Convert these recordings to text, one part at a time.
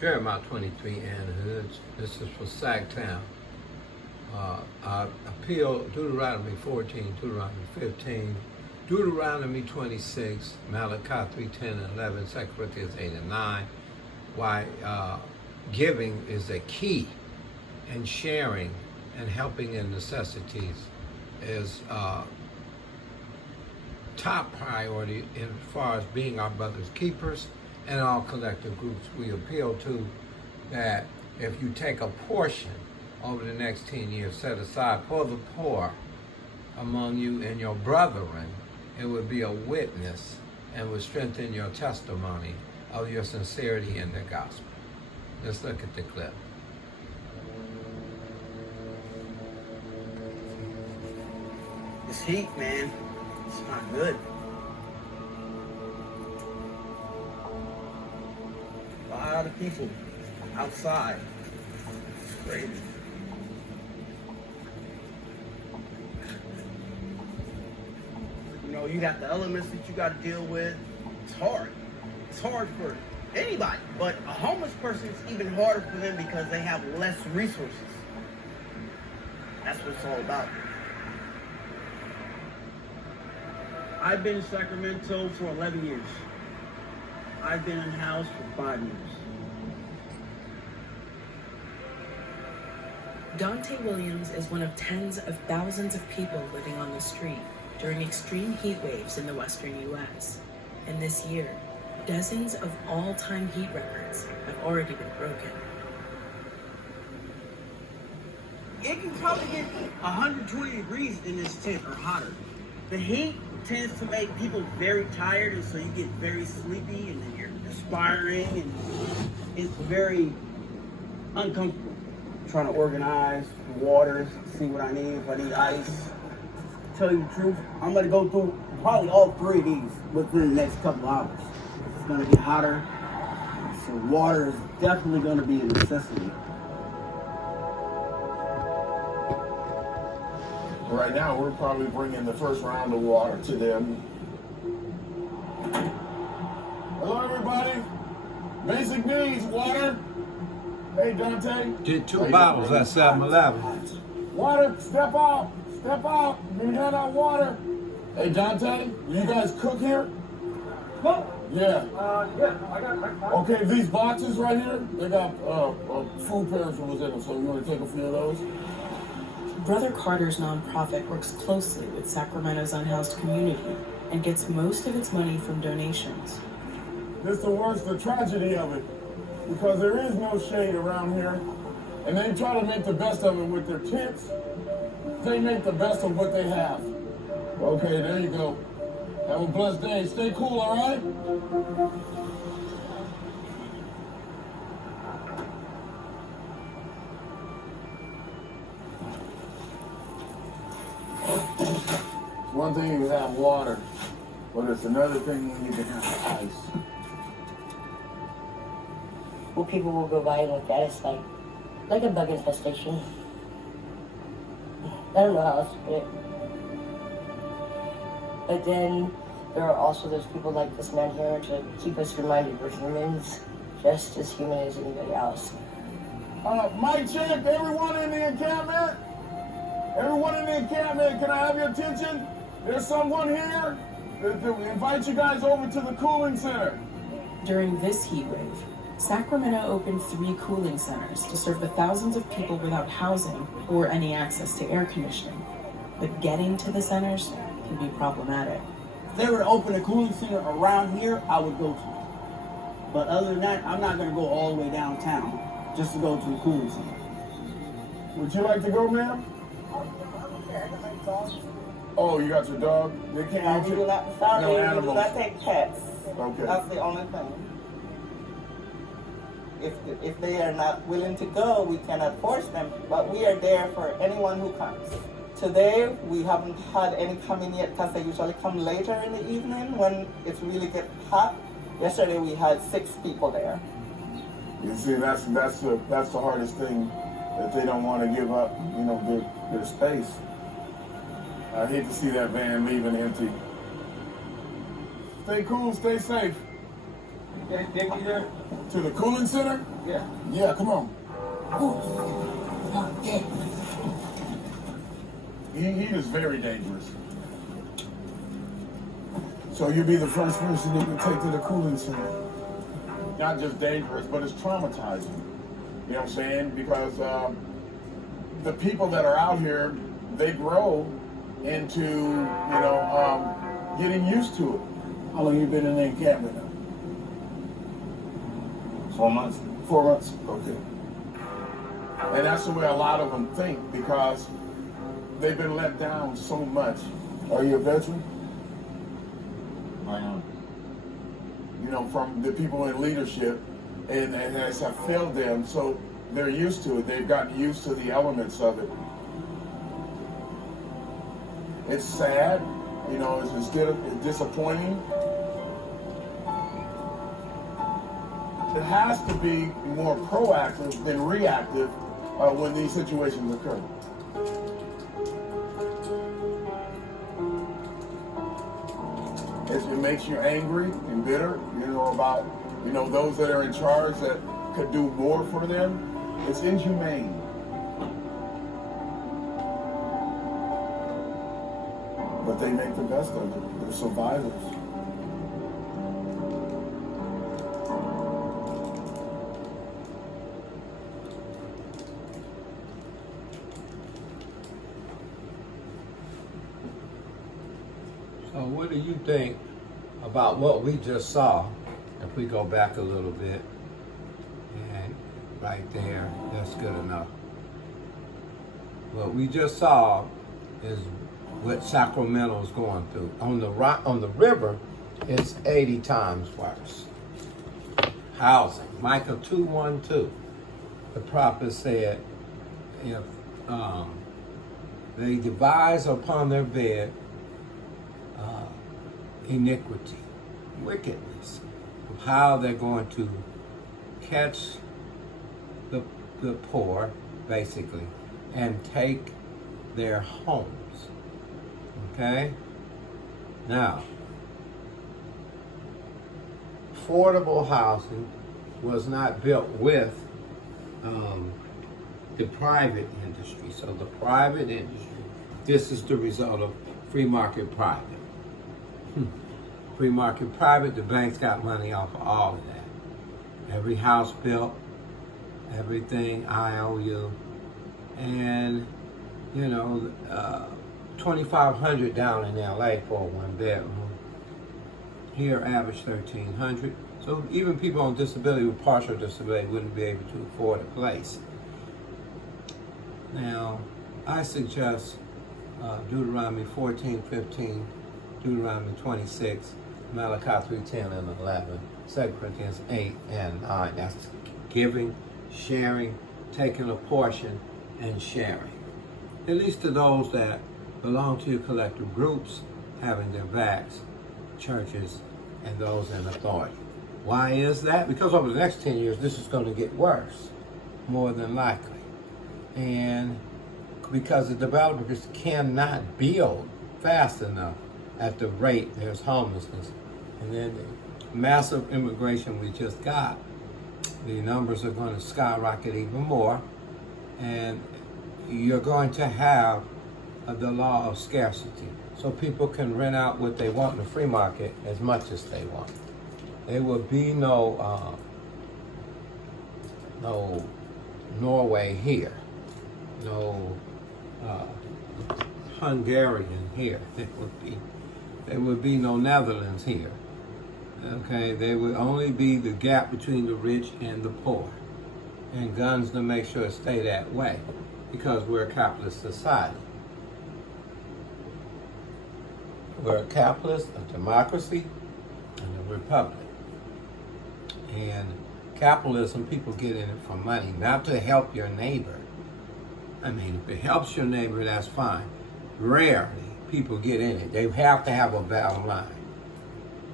Jeremiah 23 and this is for Sacktown. I appeal Deuteronomy 14, Deuteronomy 15, Deuteronomy 26, Malachi 3, 10, and 11, 2 Corinthians 8 and 9. Why giving is a key, and sharing and helping in necessities is top priority as far as being our brother's keepers and all collective groups. We appeal to that if you take a portion over the next 10 years set aside for the poor among you and your brethren, it would be a witness and would strengthen your testimony of your sincerity in the gospel. Let's look at the clip. This heat, man, it's not good. A lot of people outside. It's crazy. You know, you got the elements that you got to deal with. It's hard. It's hard for anybody, but a homeless person is even harder for them because they have less resources. That's what it's all about. I've been in Sacramento for 11 years. I've been in house for 5 years. Dante Williams is one of tens of thousands of people living on the street during extreme heat waves in the western U.S. And this year, dozens of all-time heat records have already been broken. It can probably get 120 degrees in this tent or hotter. The heat tends to make people very tired, and so you get very sleepy, and then you're perspiring, and it's very uncomfortable. I'm trying to organize waters, see what I need, if I need ice. Tell you the truth, I'm gonna go through probably all 3 of these within the next couple hours. It's gonna get hotter, so water is definitely gonna be a necessity. Right now, we're probably bringing the first round of water to them. Hello, everybody. Basic needs, water. Hey, Dante. Get 2 bottles at 7-Eleven. Water, step out. Step out. You hand out water. Hey, Dante, you guys cook here? Cook? Yeah. Yeah, I got. Okay, these boxes right here, they got food perishables in them, so you want to take a few of those? Brother Carter's nonprofit works closely with Sacramento's unhoused community and gets most of its money from donations. This is the worst, the tragedy of it, because there is no shade around here, and they try to make the best of it with their tents. They make the best of what they have. Okay, there you go. Have a blessed day. Stay cool, all right? It's one thing to have water, but it's another thing you need to have ice. Well, people will go by and look at us like a bug infestation. I don't know how else to put it. But then there are also those people like this man here to keep us reminded we're humans, just as human as anybody else. Mic check, everyone in the encampment? Everyone in the encampment, can I have your attention? There's someone here to invite you guys over to the cooling center. During this heat wave, Sacramento opened 3 cooling centers to serve the thousands of people without housing or any access to air conditioning. But getting to the centers can be problematic. If they were to open a cooling center around here, I would go to it. But other than that, I'm not going to go all the way downtown just to go to a cooling center. Would you like to go, ma'am? Oh, you got your dog? They can't We use do it? not, No sorry, we do animals. not take pets. Okay. That's the only thing. If they are not willing to go, we cannot force them, but we are there for anyone who comes. Today, we haven't had any coming yet because they usually come later in the evening when it's really get hot. Yesterday, we had 6 people there. You see, that's the hardest thing, that they don't want to give up, you know, their space. I hate to see that van leaving empty. Stay cool, stay safe. Okay, take me there. To the cooling center? Yeah. Yeah, come on. Heat is very dangerous. So you'll be the first person they can take to the cooling center. Not just dangerous, but it's traumatizing. You know what I'm saying? Because the people that are out here, they grow into, getting used to it. How long you been in the encampment now? 4 months. 4 months? Okay. And that's the way a lot of them think, because they've been let down so much. Are you a veteran? I am. From the people in leadership, and has have failed them, so they're used to it. They've gotten used to the elements of it. It's sad, it's disappointing. It has to be more proactive than reactive when these situations occur. It makes you angry and bitter, about, those that are in charge that could do more for them. It's inhumane. But they make the best of it. They're survivors. So what do you think about what we just saw? If we go back a little bit, and right there, that's good enough. What we just saw is what Sacramento is going through. On the river, it's 80 times worse. Housing, Micah 2:1-2. The prophet said, if they devise upon their bed iniquity, wickedness, how they're going to catch the poor, basically, and take their homes. Okay? Now, affordable housing was not built with the private industry. So the private industry, this is the result of free market private. Free market private, the banks got money off of all of that. Every house built, everything IOU, and $2,500 down in LA for a 1-bedroom. Here, average $1,300. So even people on disability with partial disability wouldn't be able to afford a place. Now, I suggest Deuteronomy 14:15, Deuteronomy 26, Malachi 3:10 and 11, 2 Corinthians 8 and 9. That's giving, sharing, taking a portion, and sharing. At least to those that belong to your collective groups, having their backs, churches, and those in authority. Why is that? Because over the next 10 years, this is going to get worse, more than likely. And because the developers cannot build fast enough at the rate there's homelessness. And then the massive immigration we just got, the numbers are going to skyrocket even more. And you're going to have the law of scarcity. So people can rent out what they want in the free market as much as they want. There will be no Norway here, no Hungarian here. There would be no Netherlands here. Okay, there would only be the gap between the rich and the poor, and guns to make sure it stay that way, because we're a capitalist society. We're a capitalist, a democracy, and a republic. And capitalism, people get in it for money, not to help your neighbor. I mean, if it helps your neighbor, that's fine. Rarely people get in it. They have to have a bottom line.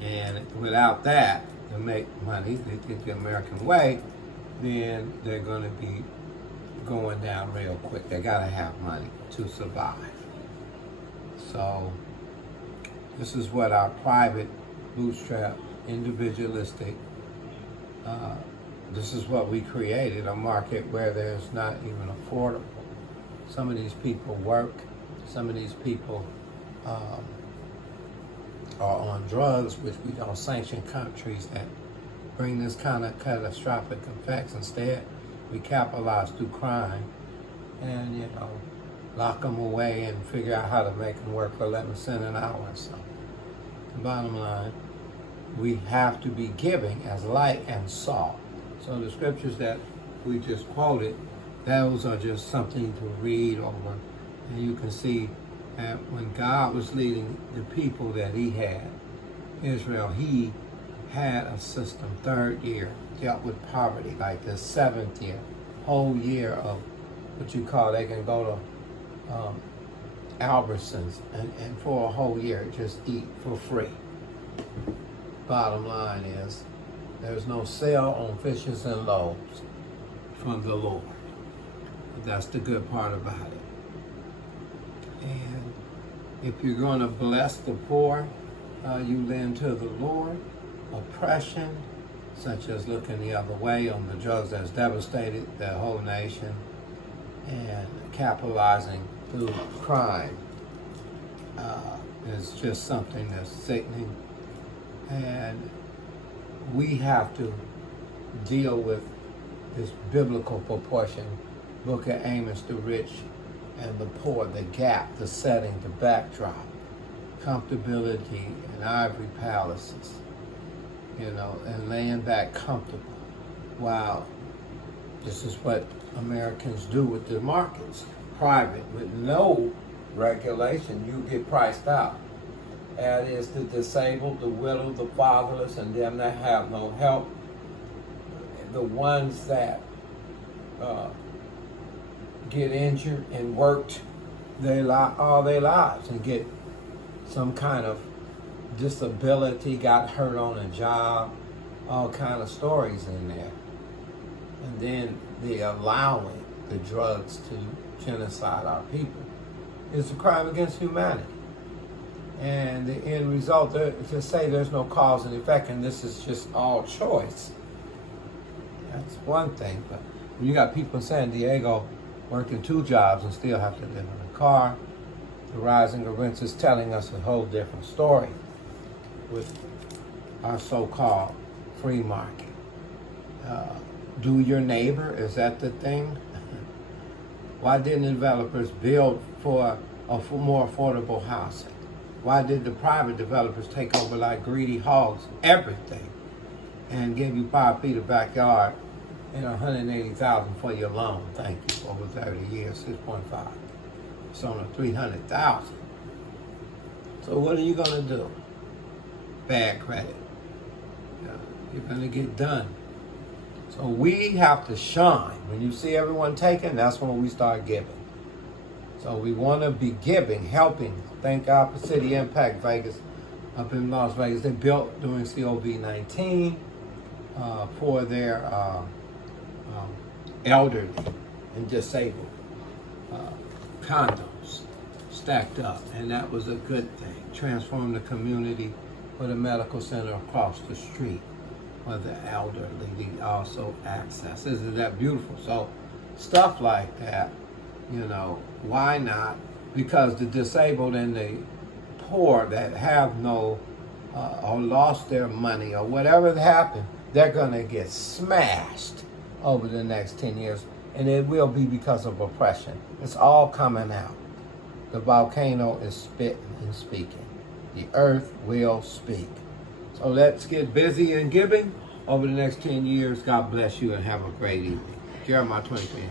And without that, to make money, the American way, then they're going to be going down real quick. They got to have money to survive. So this is what our private, bootstrap, individualistic this is what we created, a market where there's not even affordable. Some of these people work, some of these people are on drugs, which we don't sanction countries that bring this kind of catastrophic effects. Instead, we capitalize through crime and, you know, lock them away and figure out how to make them work for 11 cents an hour. So, the bottom line, we have to be giving as light and salt. So the scriptures that we just quoted, those are just something to read over. And you can see that when God was leading the people that he had, Israel, he had a system. Third year, dealt with poverty. Like the 7th year, whole year of what you call, they can go to Albertsons and for a whole year just eat for free. Bottom line is, there's no sale on fishes and loaves from the Lord. That's the good part about it. And if you're going to bless the poor, you lend to the Lord. Oppression, such as looking the other way on the drugs that's devastated the whole nation, and capitalizing through crime, is just something that's sickening. And we have to deal with this biblical proportion. Book of Amos, the rich and the poor, the gap, the setting, the backdrop, comfortability in ivory palaces, you know, and laying back comfortable. Wow, this is what Americans do with the markets. Private, with no regulation, you get priced out. That is the disabled, the widow, the fatherless, and them that have no help. The ones that get injured and worked all their lives and get some kind of disability, got hurt on a job, all kind of stories in there. And then the allowing the drugs to genocide our people is a crime against humanity. And the end result, to say there's no cause and effect, and this is just all choice, that's one thing. But when you got people in San Diego working 2 jobs and still have to live in a car, the rising of rents is telling us a whole different story with our so-called free market. Do your neighbor, is that the thing? Why didn't developers build for more affordable housing? Why did the private developers take over like greedy hogs, everything, and give you 5 feet of backyard and $180,000 for your loan? Thank you. Over 30 years, 6.5. It's on a $300,000. So what are you gonna do? Bad credit. You're gonna get done. So we have to shine. When you see everyone taking, that's when we start giving. So we want to be giving, helping. Thank God for City Impact Vegas up in Las Vegas. They built during COVID-19 for their elderly and disabled condos stacked up. And that was a good thing. Transformed the community with a medical center across the street for the elderly to also access. Isn't that beautiful? So stuff like that, you know, why not? Because the disabled and the poor that have no or lost their money or whatever happened, they're gonna get smashed over the next 10 years, and it will be because of oppression. It's all coming out. The volcano is spitting and speaking. The earth will speak. So let's get busy in giving over the next 10 years. God bless you and have a great evening. Jeremiah 23.